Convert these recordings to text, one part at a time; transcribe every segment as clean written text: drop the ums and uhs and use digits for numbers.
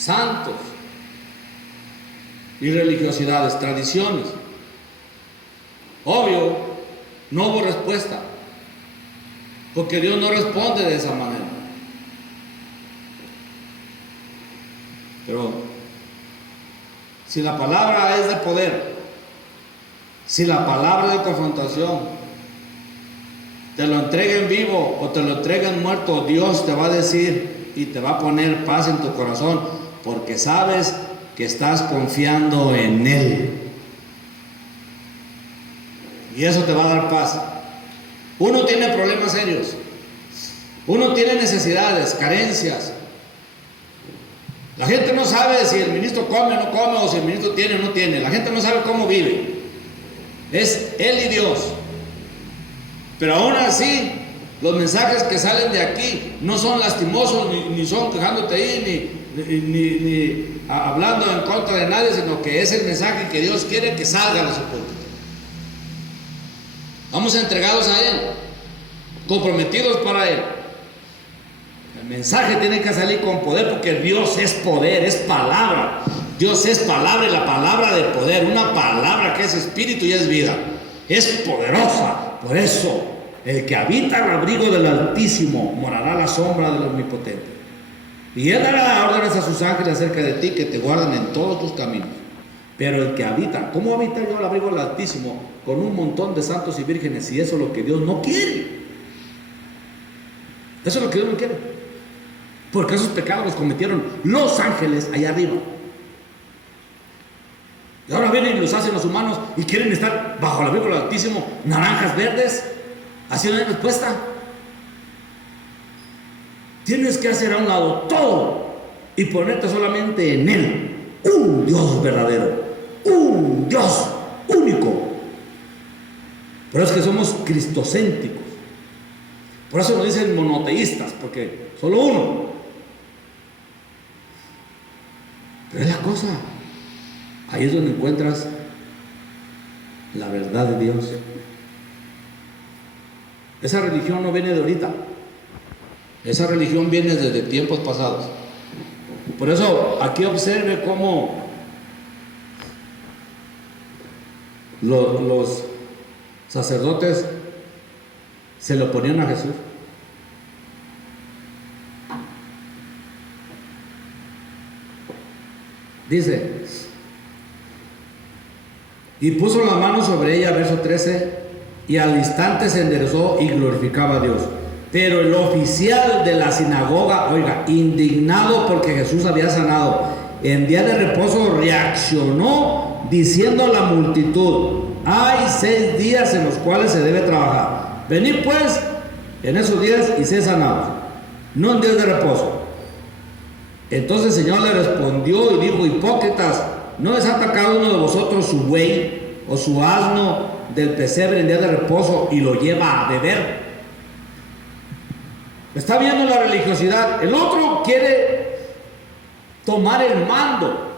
santos y religiosidades, tradiciones. Obvio, no hubo respuesta, porque Dios no responde de esa manera. Pero si la palabra es de poder, si la palabra es de confrontación, te lo entreguen vivo o te lo entreguen muerto, Dios te va a decir y te va a poner paz en tu corazón, porque sabes que estás confiando en Él. Y eso te va a dar paz. Uno tiene problemas serios, uno tiene necesidades, carencias. La gente no sabe si el ministro come o no come, o si el ministro tiene o no tiene. La gente no sabe cómo vive. Es Él y Dios. Pero aún así, los mensajes que salen de aquí no son lastimosos, ni son quejándote ahí, ni hablando en contra de nadie, sino que es el mensaje que Dios quiere que salga de su público. Vamos entregados a Él, comprometidos para Él. El mensaje tiene que salir con poder, porque Dios es poder, es palabra. Dios es palabra, y la palabra de poder, una palabra que es espíritu y es vida. Es poderosa. Por eso, el que habita al abrigo del Altísimo morará a la sombra del Omnipotente. Y Él dará órdenes a sus ángeles acerca de ti, que te guarden en todos tus caminos. Pero el que habita, ¿cómo habita yo al abrigo del Altísimo? Con un montón de santos y vírgenes, y eso es lo que Dios no quiere. Eso es lo que Dios no quiere. Porque esos pecados los cometieron los ángeles allá arriba. Y ahora vienen y los hacen los humanos y quieren estar bajo el abrigo del Altísimo, naranjas verdes. Así no hay respuesta. Tienes que hacer a un lado todo y ponerte solamente en Él. Un Dios verdadero, un Dios único. Por eso es que somos cristocéntricos. Por eso nos dicen monoteístas, porque solo uno. Pero es la cosa. Ahí es donde encuentras la verdad de Dios. Esa religión no viene de ahorita. Esa religión viene desde tiempos pasados. Por eso aquí observe cómo los sacerdotes se lo ponían a Jesús. Dice: y puso la mano sobre ella, verso 13, y al instante se enderezó y glorificaba a Dios. Pero el oficial de la sinagoga, oiga, indignado porque Jesús había sanado en día de reposo, reaccionó diciendo a la multitud: hay 6 días en los cuales se debe trabajar. Venid pues en esos días y sed sanados, no en días de reposo. Entonces el Señor le respondió y dijo: hipócritas, ¿no les ha atacado uno de vosotros su buey o su asno del pesebre en día de reposo y lo lleva a beber? Está viendo la religiosidad. El otro quiere tomar el mando.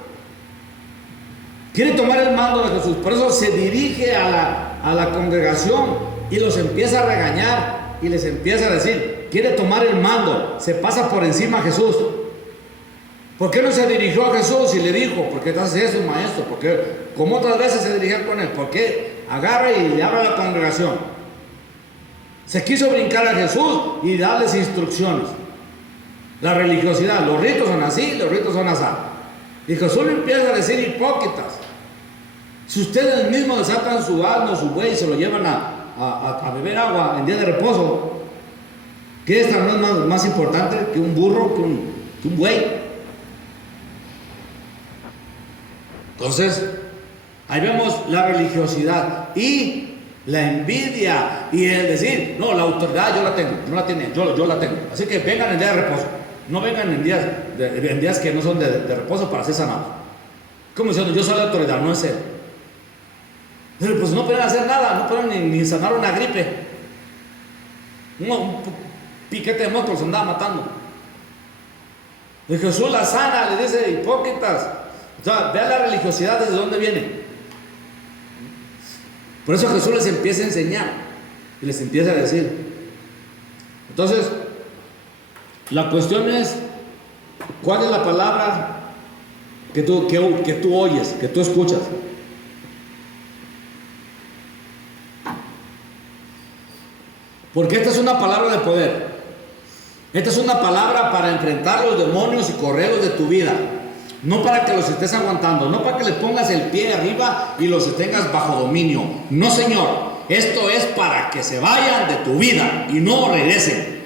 Quiere tomar el mando de Jesús. Por eso se dirige a la congregación y los empieza a regañar y les empieza a decir: quiere tomar el mando. Se pasa por encima a Jesús. ¿Por qué no se dirigió a Jesús y le dijo: ¿por qué haces eso, maestro? Porque como otras veces se dirigía con él, ¿por qué agarra y le habla a la congregación? Se quiso brincar a Jesús y darles instrucciones. La religiosidad, los ritos son así, los ritos son así. Y Jesús le empieza a decir: hipócritas, si ustedes mismos desatan su asno, su buey y se lo llevan a beber agua en día de reposo, ¿qué esta no es más importante que un burro, que un buey? Entonces, ahí vemos la religiosidad y la envidia y el decir: no, la autoridad yo la tengo, no la tiene, yo la tengo. Así que vengan en día de reposo, no vengan en días que no son de reposo para ser sanados. Como diciendo: yo soy la autoridad, no es Él. Pero pues no pueden hacer nada, no pueden ni sanar una gripe. Un piquete de moscos se andaba matando. Y Jesús la sana, le dice: hipócritas. O sea, vean la religiosidad desde dónde viene. Por eso Jesús les empieza a enseñar y les empieza a decir. Entonces, la cuestión es: ¿cuál es la palabra que tú oyes, que tú escuchas. Porque esta es una palabra de poder. Esta es una palabra para enfrentar los demonios y correrlos de tu vida. No para que los estés aguantando, no para que le pongas el pie arriba y los tengas bajo dominio. No, Señor. Esto es para que se vayan de tu vida y no regresen.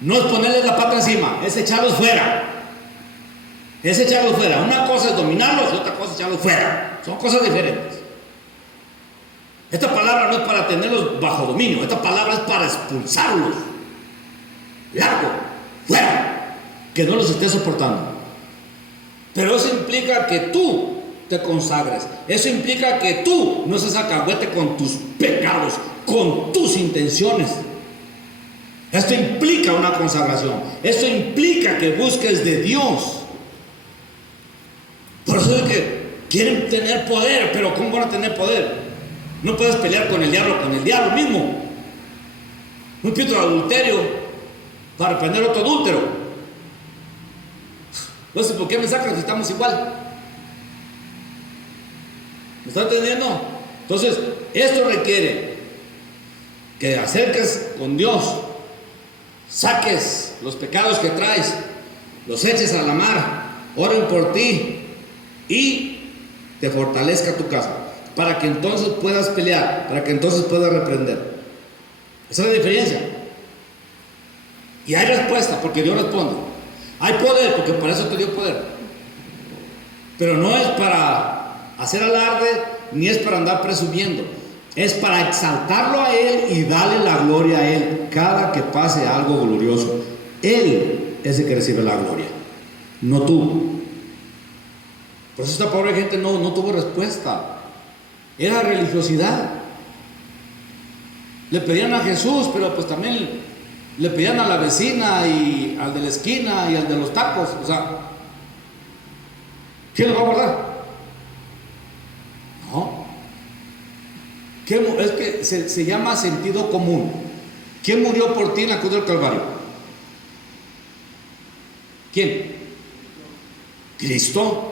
No es ponerles la pata encima, es echarlos fuera. Es echarlos fuera. Una cosa es dominarlos y otra cosa es echarlos fuera. Son cosas diferentes. Esta palabra no es para tenerlos bajo dominio. Esta palabra es para expulsarlos. Largo, fuera. Que no los estés soportando. Pero eso implica que tú te consagres. Eso implica que tú no seas alcahuete con tus pecados, con tus intenciones. Esto implica una consagración. Esto implica que busques de Dios. Por eso es que quieren tener poder, pero ¿cómo van a tener poder? No puedes pelear con el diablo mismo. Un pito de adulterio para reprender otro adúltero. No sé por qué me sacan si estamos igual. ¿Me están entendiendo? Entonces, esto requiere que acerques con Dios, saques los pecados que traes, los eches a la mar, oren por ti y te fortalezca tu casa, para que entonces puedas pelear, para que entonces puedas reprender. Esa es la diferencia. Y hay respuesta, porque Dios responde. Hay poder, porque para eso te dio poder. Pero no es para hacer alarde, ni es para andar presumiendo. Es para exaltarlo a Él y darle la gloria a Él cada que pase algo glorioso. Él es el que recibe la gloria, no tú. Por eso esta pobre gente no tuvo respuesta. Era religiosidad. Le pedían a Jesús, pero pues también le pedían a la vecina y al de la esquina y al de los tacos. O sea, ¿quién lo va a guardar? No. Es que se llama sentido común. ¿Quién murió por ti en la cruz del Calvario? ¿Quién? Cristo.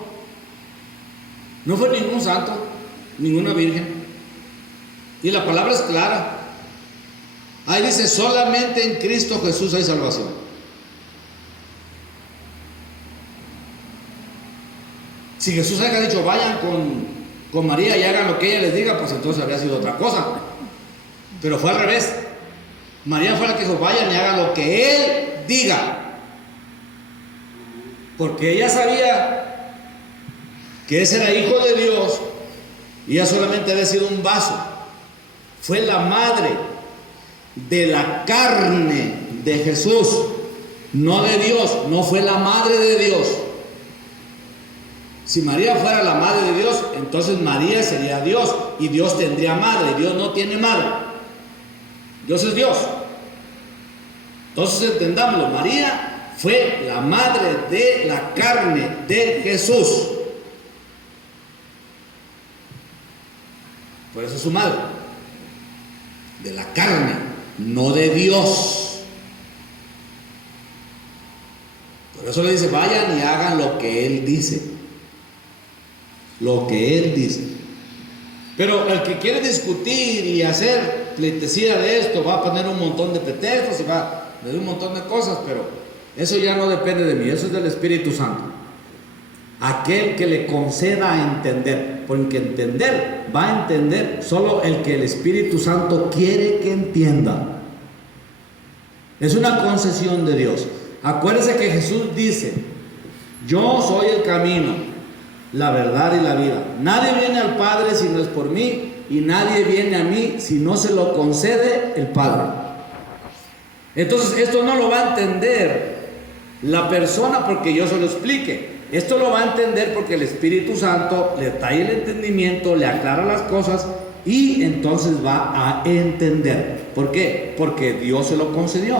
No fue ningún santo, ninguna virgen. Y la palabra es clara. Ahí dice: solamente en Cristo Jesús hay salvación. Si Jesús haya dicho vayan con María y hagan lo que ella les diga, pues entonces habría sido otra cosa. Pero fue al revés. María fue la que dijo vayan y hagan lo que Él diga. Porque ella sabía que ese era hijo de Dios y ella solamente había sido un vaso. Fue la madre de la carne de Jesús, no de Dios. No fue la madre de Dios. Si María fuera la madre de Dios, entonces María sería Dios y Dios tendría madre. Dios no tiene madre. Dios es Dios. Entonces entendámoslo. María fue la madre de la carne de Jesús. Por eso es su madre. De la carne, no de Dios. Por eso le dice vayan y hagan lo que Él dice. Lo que Él dice. Pero el que quiere discutir y hacer pleitesía de esto va a poner un montón de pretextos y va a decir un montón de cosas, pero eso ya no depende de mí, eso es del Espíritu Santo. Aquel que le conceda a entender, porque entender va a entender solo el que el Espíritu Santo quiere que entienda. Es una concesión de Dios. Acuérdense que Jesús dice: yo soy el camino, la verdad y la vida. Nadie viene al Padre si no es por mí, y nadie viene a mí si no se lo concede el Padre. Entonces esto no lo va a entender la persona porque yo se lo explique. Esto lo va a entender porque el Espíritu Santo le trae el entendimiento, le aclara las cosas y entonces va a entender. ¿Por qué? Porque Dios se lo concedió.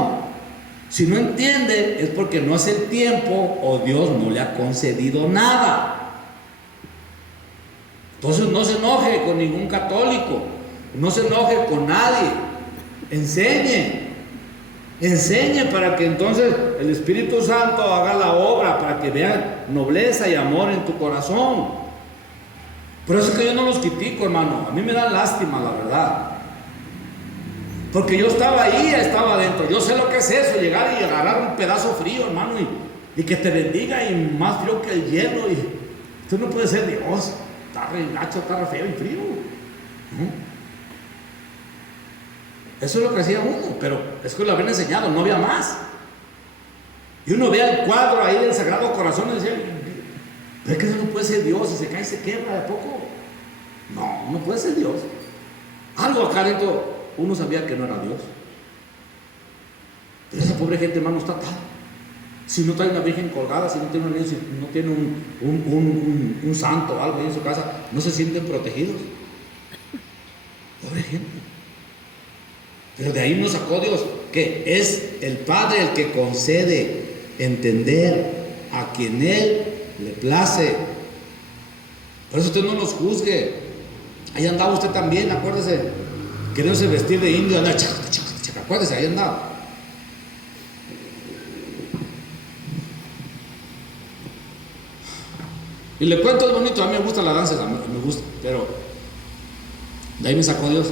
Si no entiende es porque no es el tiempo o Dios no le ha concedido nada. Entonces no se enoje con ningún católico, no se enoje con nadie. Enseñe para que entonces el Espíritu Santo haga la obra para que vean nobleza y amor en tu corazón. Por eso es que yo no los critico, hermano. A mí me da lástima, la verdad. Porque yo estaba ahí, estaba adentro. Yo sé lo que es eso, llegar y agarrar un pedazo frío, hermano, y que te bendiga, y más frío que el hielo. Y tú no puedes ser Dios. Está re gacho, está re feo y frío. ¿No? Eso es lo que hacía uno, pero es que lo habían enseñado, no había más. Y uno ve el cuadro ahí del Sagrado Corazón y decía, pero es que eso no puede ser Dios, y se cae y se quebra de poco. No, no puede ser Dios. Algo acá dentro uno sabía que no era Dios. Pero esa pobre gente, hermano, está atada. Si no trae una virgen colgada, si no tiene un niño, si no tiene un santo o algo ahí en su casa, no se sienten protegidos. Pobre gente. Pero de ahí nos sacó Dios, que es el Padre el que concede entender a quien Él le place. Por eso usted no nos juzgue. Ahí andaba usted también, acuérdese, queriéndose vestir de indio, anda, acuérdese, ahí andaba. Y le cuento, es bonito, a mí me gusta la danza, me gusta, pero de ahí me sacó Dios.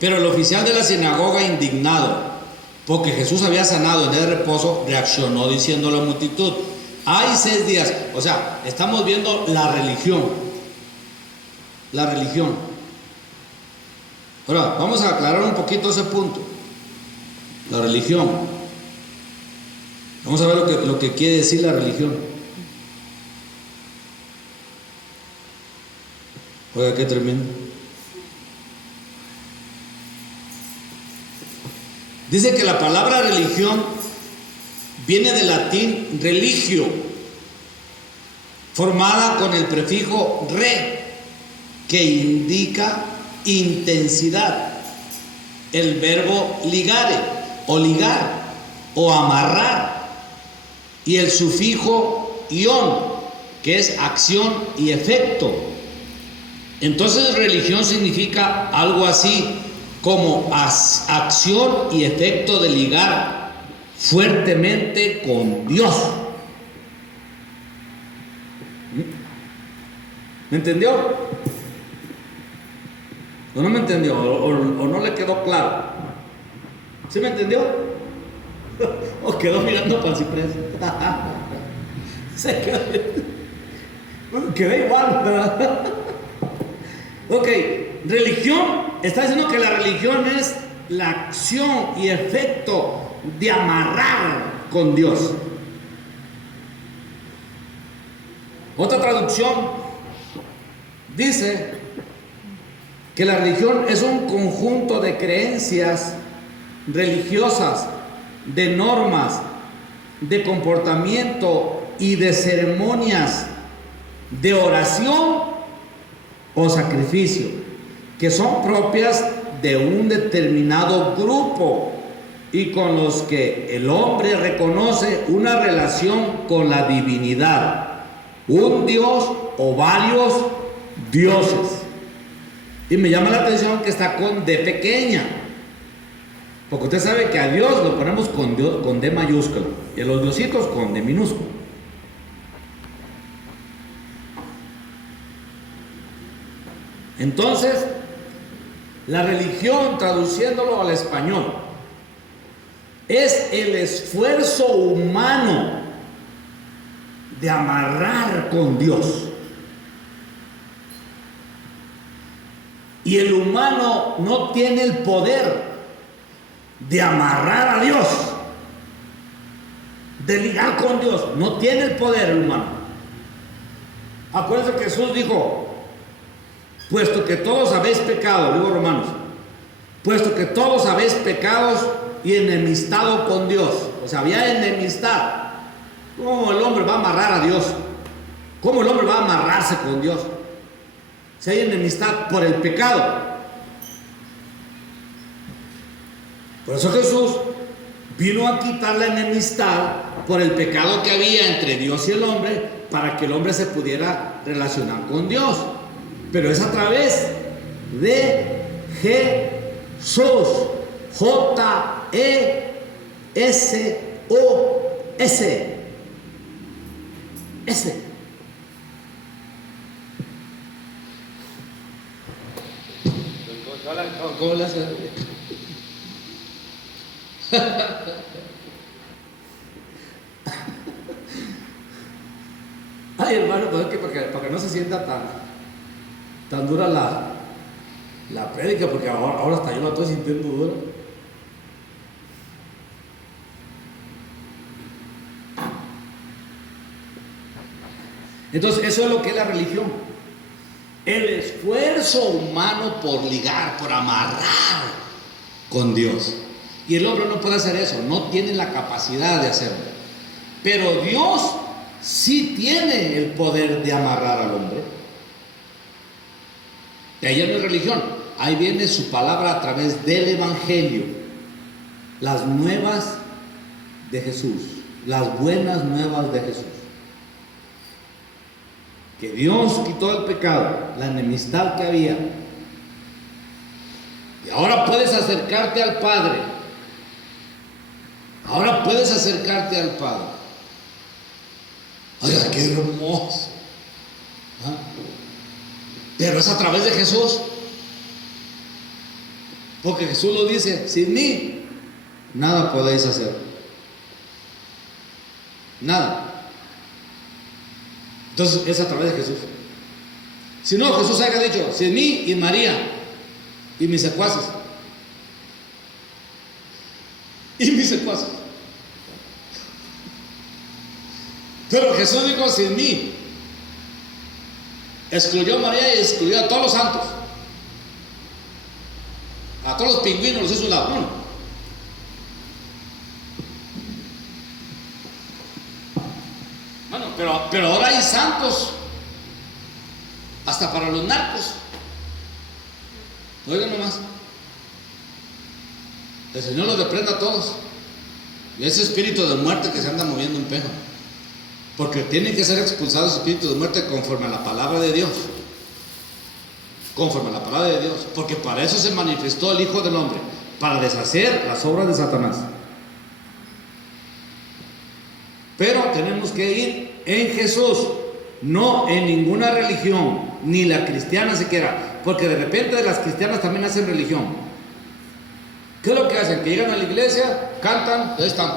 Pero el oficial de la sinagoga, indignado porque Jesús había sanado en el reposo, reaccionó diciendo a la multitud: hay 6 días. O sea, estamos viendo la religión. La religión. Ahora, vamos a aclarar un poquito ese punto. La religión. Vamos a ver lo que quiere decir la religión. Oiga, qué tremendo. Dice que la palabra religión viene del latín religio, formada con el prefijo re, que indica intensidad. El verbo ligare, o ligar, o amarrar, y el sufijo ion, que es acción y efecto. Entonces, religión significa algo así como acción y efecto de ligar fuertemente con Dios. ¿Me entendió? ¿O no me entendió? ¿O no le quedó claro? ¿Sí me entendió? ¿O quedó mirando para el ciprés? Se quedé igual, ¿verdad? Ok, religión. Está diciendo que la religión es la acción y efecto de amarrar con Dios. Otra traducción dice que la religión es un conjunto de creencias religiosas, de normas, de comportamiento y de ceremonias, de oración o sacrificio, que son propias de un determinado grupo y con los que el hombre reconoce una relación con la divinidad, un Dios o varios dioses. Y me llama la atención que está con D pequeña, porque usted sabe que a Dios lo ponemos con D mayúscula y a los diositos con D minúscula. Entonces, la religión, traduciéndolo al español, es el esfuerzo humano de amarrar con Dios. Y el humano no tiene el poder de amarrar a Dios, de ligar con Dios. No tiene el poder el humano. Acuérdense que Jesús dijo: puesto que todos habéis pecado, digo Romanos, puesto que todos habéis pecado y enemistado con Dios. O sea, había enemistad. ¿Cómo el hombre va a amarrar a Dios? ¿Cómo el hombre va a amarrarse con Dios? Si hay enemistad por el pecado. Por eso Jesús vino a quitar la enemistad por el pecado que había entre Dios y el hombre, para que el hombre se pudiera relacionar con Dios. Pero es a través de Sos. J-E-S-O-S. S. ¿Cómo le hace? Ay, hermano, pues es que para que no se sienta tan dura la prédica, porque ahora hasta yo la estoy sintiendo dura. Entonces, eso es lo que es la religión. El esfuerzo humano por ligar, por amarrar con Dios. Y el hombre no puede hacer eso, no tiene la capacidad de hacerlo. Pero Dios sí tiene el poder de amarrar al hombre. De ahí no es religión, ahí viene su palabra a través del Evangelio. Las nuevas de Jesús, las buenas nuevas de Jesús. Que Dios quitó el pecado, la enemistad que había. Y ahora puedes acercarte al Padre. Ahora puedes acercarte al Padre. Oiga, qué hermoso. ¿Ah? Pero es a través de Jesús. Porque Jesús lo dice: sin mí nada podéis hacer. Nada. Entonces es a través de Jesús. Si no, Jesús haya dicho: sin mí y María y mis secuaces. Y mis secuaces. Pero Jesús dijo: sin mí. Excluyó a María y excluyó a todos los santos. A todos los pingüinos los hizo un lado. Bueno, pero ahora hay santos hasta para los narcos. Oigan nomás. El Señor los reprenda a todos. Y ese espíritu de muerte que se anda moviendo en Pejo. Porque tienen que ser expulsados espíritus de muerte conforme a la palabra de Dios. Conforme a la palabra de Dios. Porque para eso se manifestó el Hijo del Hombre. Para deshacer las obras de Satanás. Pero tenemos que ir en Jesús. No en ninguna religión. Ni la cristiana siquiera. Porque de repente las cristianas también hacen religión. ¿Qué es lo que hacen? Que llegan a la iglesia, cantan, ahí están.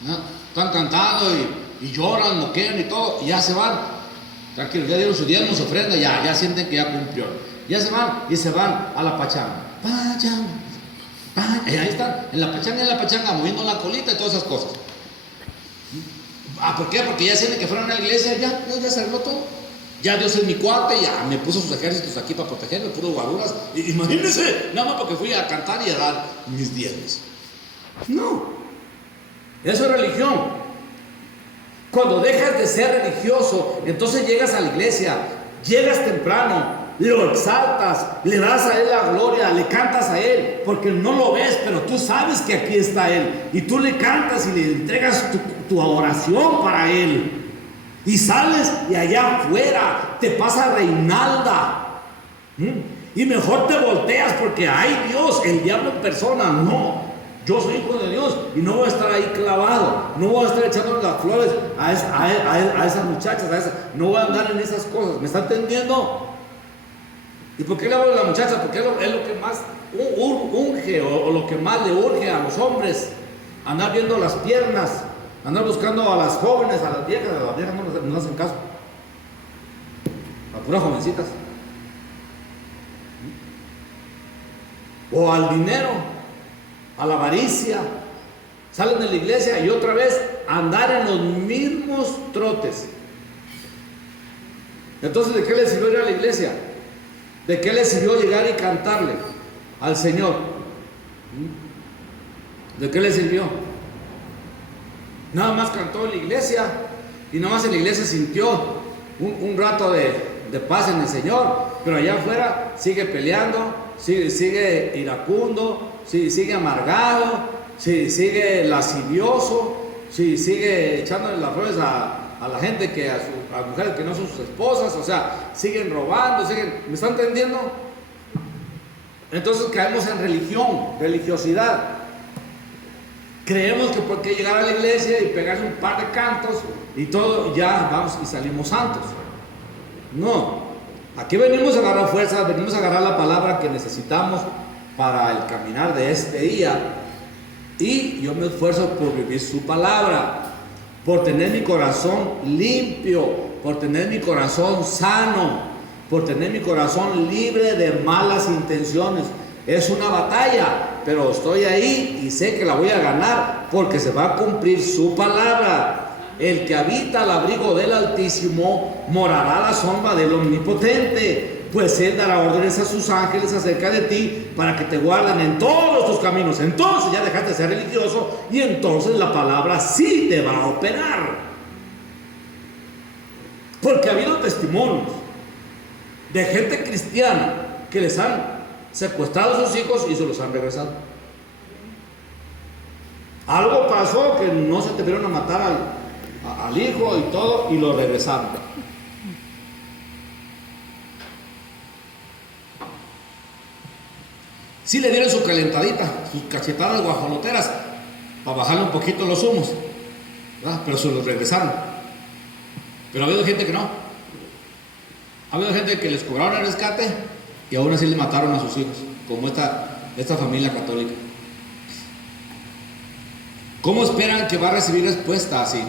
¿No? Están cantando y lloran, moquean y todo, y ya se van. Tranquilos, ya dieron su diezmo, su ofrenda, ya sienten que ya cumplió. Ya se van y se van a la pachanga. Pachanga. Y ahí están, en la pachanga, moviendo la colita y todas esas cosas. ¿Por qué? Porque ya sienten que fueron a la iglesia, ya se arregló todo. Ya Dios es mi cuate, ya me puso sus ejércitos aquí para protegerme, puros guaruras. Imagínense, nada más porque fui a cantar y a dar mis diezmos. No, eso es religión. Cuando dejas de ser religioso, entonces llegas a la iglesia, llegas temprano, lo exaltas, le das a Él la gloria, le cantas a Él, porque no lo ves, pero tú sabes que aquí está Él, y tú le cantas y le entregas tu oración para Él. Y sales y allá afuera te pasa Reinalda. Y mejor te volteas porque hay Dios, el diablo en persona. No, yo soy hijo de Dios y no voy a estar ahí clavado. No voy a estar echándole las flores a esas muchachas, no voy a andar en esas cosas. ¿Me está entendiendo? ¿Y por qué le hablo de la muchacha? Porque es lo que más unge o lo que más le urge a los hombres. Andar viendo las piernas. Andar buscando a las jóvenes, a las viejas no hacen caso. A puras jovencitas. O al dinero, a la avaricia. Salen de la iglesia y otra vez andar en los mismos trotes. Entonces, ¿de qué le sirvió ir a la iglesia? ¿De qué le sirvió llegar y cantarle al Señor? ¿De qué le sirvió? Nada más cantó en la iglesia y nada más en la iglesia sintió un rato de paz en el Señor, pero allá afuera sigue peleando, sigue iracundo, sigue amargado, sigue lascivioso, sigue echándole las flores a la gente, a mujeres que no son sus esposas, o sea, siguen robando, ¿me están entendiendo? Entonces caemos en religiosidad. Creemos que porque llegar a la iglesia y pegarse un par de cantos y todo, ya vamos y salimos santos. No, aquí venimos a agarrar fuerza, venimos a agarrar la palabra que necesitamos para el caminar de este día. Y yo me esfuerzo por vivir su palabra, por tener mi corazón limpio, por tener mi corazón sano, por tener mi corazón libre de malas intenciones. Es una batalla, pero estoy ahí y sé que la voy a ganar porque se va a cumplir su palabra. El que habita al abrigo del Altísimo morará a la sombra del Omnipotente, pues Él dará órdenes a sus ángeles acerca de ti para que te guarden en todos tus caminos. Entonces ya dejaste de ser religioso y entonces la palabra sí te va a operar. Porque ha habido testimonios de gente cristiana que les han secuestrado a sus hijos y se los han regresado. Algo pasó que no se atrevieron a matar al hijo y todo, y lo regresaron. Sí le dieron su calentadita, sus cachetadas guajoloteras para bajarle un poquito los humos, ¿verdad? Pero se los regresaron. Pero ha habido gente que no. Ha habido gente que les cobraron el rescate y aún así le mataron a sus hijos, como esta familia católica. ¿Cómo esperan que va a recibir respuesta así?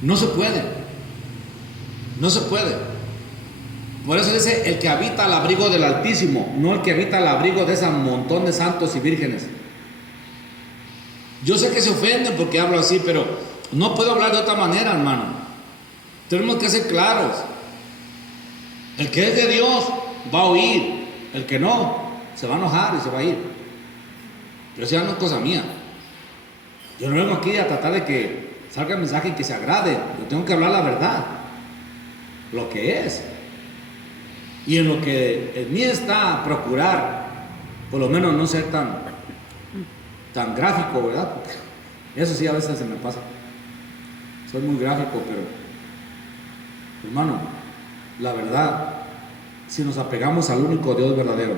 No se puede. No se puede. Por eso dice el que habita al abrigo del Altísimo, no el que habita al abrigo de ese montón de santos y vírgenes. Yo sé que se ofenden porque hablo así, pero no puedo hablar de otra manera, hermano. Tenemos que ser claros. El que es de Dios va a oír, el que no se va a enojar y se va a ir. Pero eso ya no es cosa mía. Yo no vengo aquí a tratar de que salga el mensaje y que se agrade. Yo tengo que hablar la verdad, lo que es. Y en lo que en mí está procurar, por lo menos no ser tan gráfico, ¿verdad? Porque eso sí a veces se me pasa. Soy muy gráfico, pero hermano, la verdad, si nos apegamos al único Dios verdadero,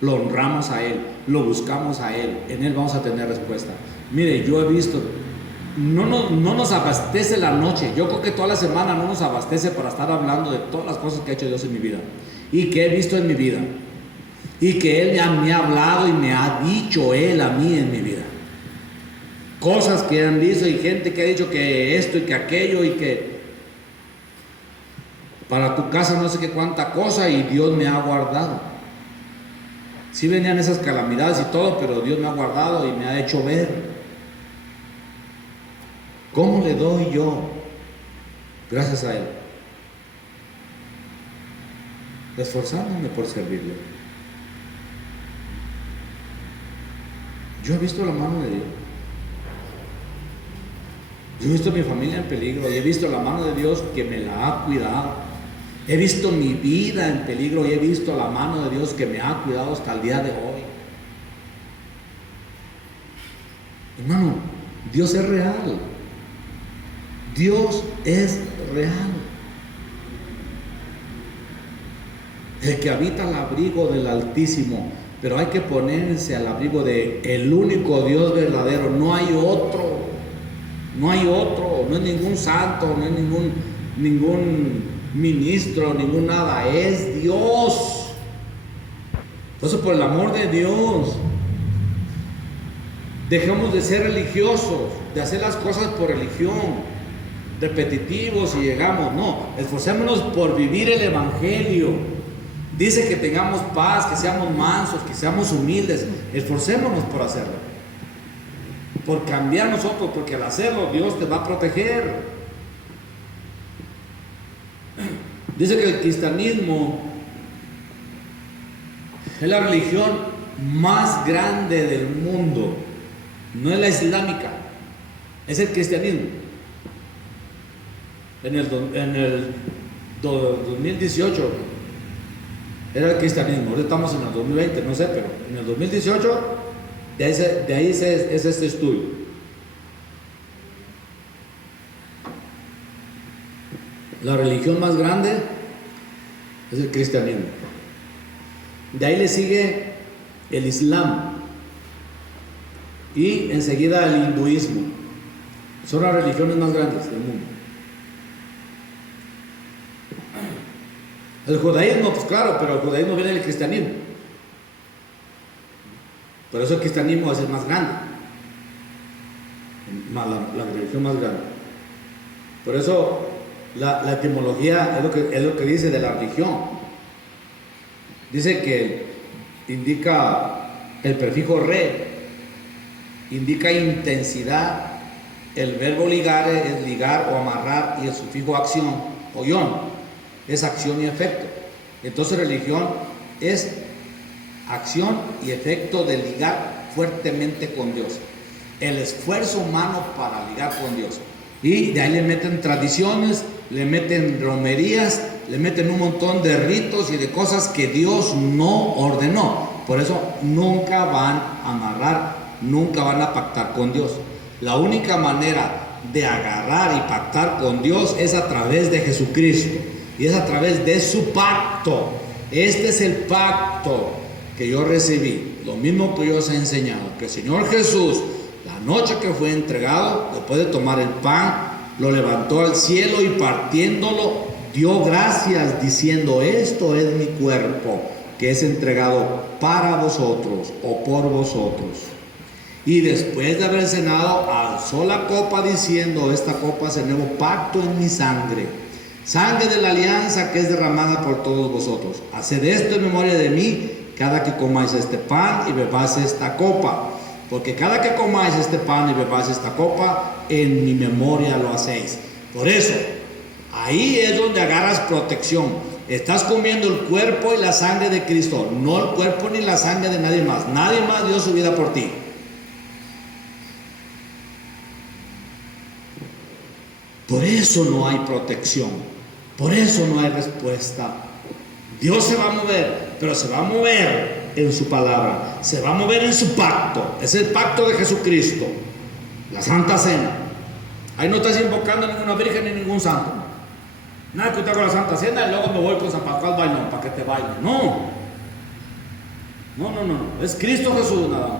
lo honramos a Él, lo buscamos a Él, en Él vamos a tener respuesta. Mire, yo he visto, no nos abastece la noche. Yo creo que toda la semana no nos abastece para estar hablando de todas las cosas que ha hecho Dios en mi vida y que he visto en mi vida y que Él me ha hablado y me ha dicho Él a mí en mi vida. Cosas que han visto y gente que ha dicho que esto y que aquello y que para tu casa no sé qué cuánta cosa, y Dios me ha guardado. Sí venían esas calamidades y todo, pero Dios me ha guardado y me ha hecho ver. ¿Cómo le doy yo gracias a Él? Esforzándome por servirle. Yo he visto la mano de Dios. Yo he visto a mi familia en peligro y he visto la mano de Dios que me la ha cuidado. He visto mi vida en peligro y he visto la mano de Dios que me ha cuidado hasta el día de hoy. Hermano, Dios es real. Dios es real. El que habita al abrigo del Altísimo, pero hay que ponerse al abrigo de el único Dios verdadero. No hay otro. No hay otro. No es ningún santo, no es ningún ministro, ningún nada. Es Dios. Entonces, por el amor de Dios, dejemos de ser religiosos, de hacer las cosas por religión, repetitivos y llegamos. No, esforcémonos por vivir el Evangelio. Dice que tengamos paz, que seamos mansos, que seamos humildes. Esforcémonos por hacerlo, por cambiar nosotros, porque al hacerlo Dios te va a proteger. Dice que el cristianismo es la religión más grande del mundo. No es la islámica, es el cristianismo. En el 2018 era el cristianismo. Ahora estamos en el 2020, no sé, pero en el 2018 de ahí es este estudio. La religión más grande es el cristianismo. De ahí le sigue el Islam y enseguida el hinduismo. Son las religiones más grandes del mundo. El judaísmo, pues claro, pero el judaísmo viene del cristianismo. Por eso el cristianismo es el más grande, la religión más grande. Por eso la etimología es lo que dice de la religión. Dice que indica el prefijo re, indica intensidad. El verbo ligar es ligar o amarrar, y el sufijo acción o ion es acción y efecto. Entonces religión es acción y efecto de ligar fuertemente con Dios, el esfuerzo humano para ligar con Dios. Y de ahí le meten tradiciones, le meten romerías, le meten un montón de ritos y de cosas que Dios no ordenó. Por eso nunca van a amarrar, nunca van a pactar con Dios. La única manera de agarrar y pactar con Dios es a través de Jesucristo, y es a través de su pacto. Este es el pacto que yo recibí, lo mismo que yo os he enseñado, que el Señor Jesús, la noche que fue entregado, después de tomar el pan, lo levantó al cielo y partiéndolo dio gracias diciendo: esto es mi cuerpo, que es entregado para vosotros o por vosotros. Y después de haber cenado, alzó la copa diciendo: esta copa es el nuevo pacto en mi sangre, sangre de la alianza que es derramada por todos vosotros. Haced esto en memoria de mí cada que comáis este pan y bebáis esta copa, porque cada que comáis este pan y bebáis esta copa, en mi memoria lo hacéis. Por eso, ahí es donde agarras protección. Estás comiendo el cuerpo y la sangre de Cristo, no el cuerpo ni la sangre de nadie más. Nadie más dio su vida por ti. Por eso no hay protección, por eso no hay respuesta. Dios se va a mover, pero se va a mover en su palabra, se va a mover en su pacto. Es el pacto de Jesucristo, la Santa Cena. Ahí no estás invocando a ninguna virgen ni ningún santo. Nada que usted haga la Santa Cena y luego me voy con San Pascual bailón para que te baile. No, es Cristo Jesús nada más.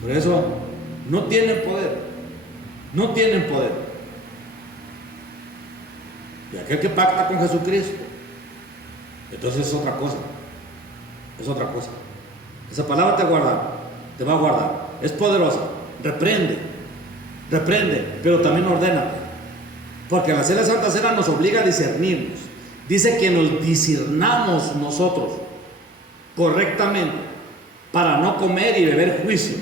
Por eso no tienen poder, no tienen poder. Y aquel que pacta con Jesucristo, entonces es otra cosa. Es otra cosa. Esa palabra te va a guardar. Es poderosa. Reprende, pero también ordena. Porque al hacer la Santa Cena nos obliga a discernirnos. Dice que nos discernamos nosotros correctamente para no comer y beber juicio.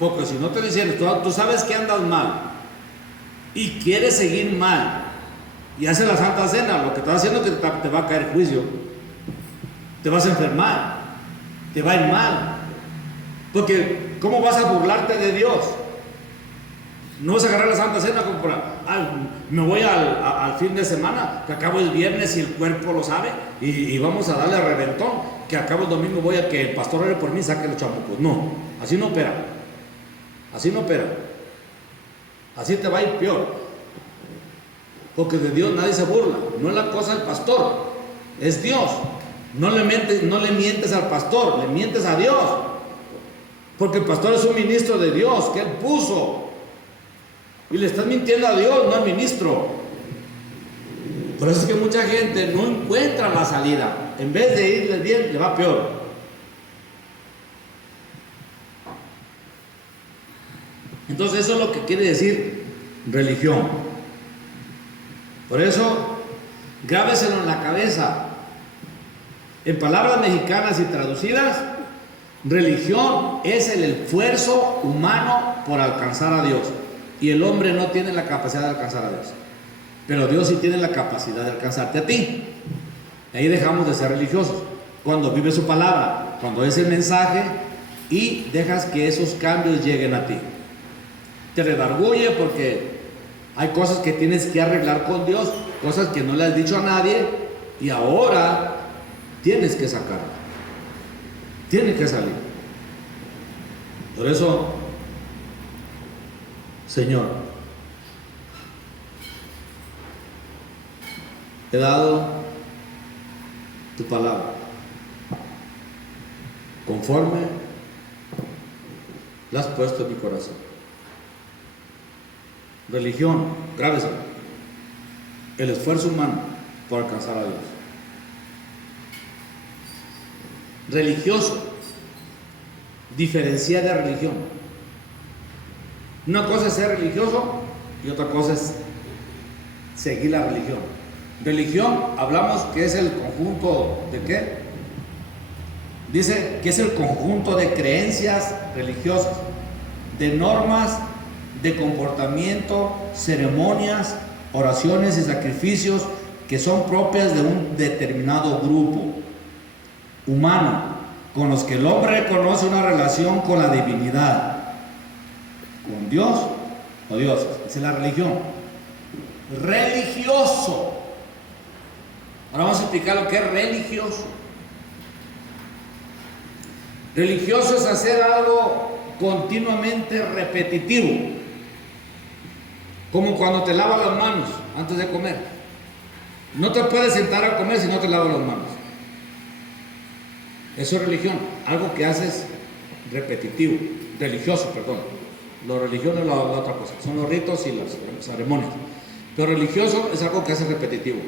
Porque si no te discernes, tú sabes que andas mal y quieres seguir mal y haces la Santa Cena, lo que estás haciendo es que te va a caer juicio, te vas a enfermar, te va a ir mal. Porque ¿cómo vas a burlarte de Dios? No vas a agarrar la Santa Cena como me voy al fin de semana, que acabo el viernes y el cuerpo lo sabe, y vamos a darle a reventón, que acabo el domingo voy a que el pastor ore por mí y saque los chamucos. No, así no opera. Así no opera. Así te va a ir peor. Porque de Dios nadie se burla. No es la cosa del pastor, es Dios. No le mientes al pastor, le mientes a Dios. Porque el pastor es un ministro de Dios que Él puso. Y le estás mintiendo a Dios, no al ministro. Por eso es que mucha gente no encuentra la salida. En vez de irle bien, le va peor. Entonces eso es lo que quiere decir religión. Por eso, grábeselo en la cabeza. En palabras mexicanas y traducidas, religión es el esfuerzo humano por alcanzar a Dios. Y el hombre no tiene la capacidad de alcanzar a Dios. Pero Dios sí tiene la capacidad de alcanzarte a ti. Ahí dejamos de ser religiosos. Cuando vives su palabra, cuando es el mensaje y dejas que esos cambios lleguen a ti. Te redarguye porque hay cosas que tienes que arreglar con Dios, cosas que no le has dicho a nadie y ahora tienes que sacarlas. Tiene que salir. Por eso, Señor, he dado tu palabra. conforme la has puesto en mi corazón. Religión, grábese, el esfuerzo humano por alcanzar a Dios. Religioso, diferencia de religión. Una cosa es ser religioso y otra cosa es seguir la religión. Religión, hablamos que es el conjunto de ¿qué? Dice que es el conjunto de creencias religiosas, de normas, de comportamiento, ceremonias, oraciones y sacrificios que son propias de un determinado grupo humano, con los que el hombre reconoce una relación con la divinidad, con Dios o dioses. Esa es la religión. Religioso. Ahora vamos a explicar lo que es religioso. Religioso es hacer algo continuamente repetitivo, como cuando te lavas las manos antes de comer. No te puedes sentar a comer si no te lavas las manos. Eso es religión, algo que haces repetitivo, religioso, perdón. Lo religioso es la otra cosa, son los ritos y las ceremonias. Pero religioso es algo que haces repetitivo.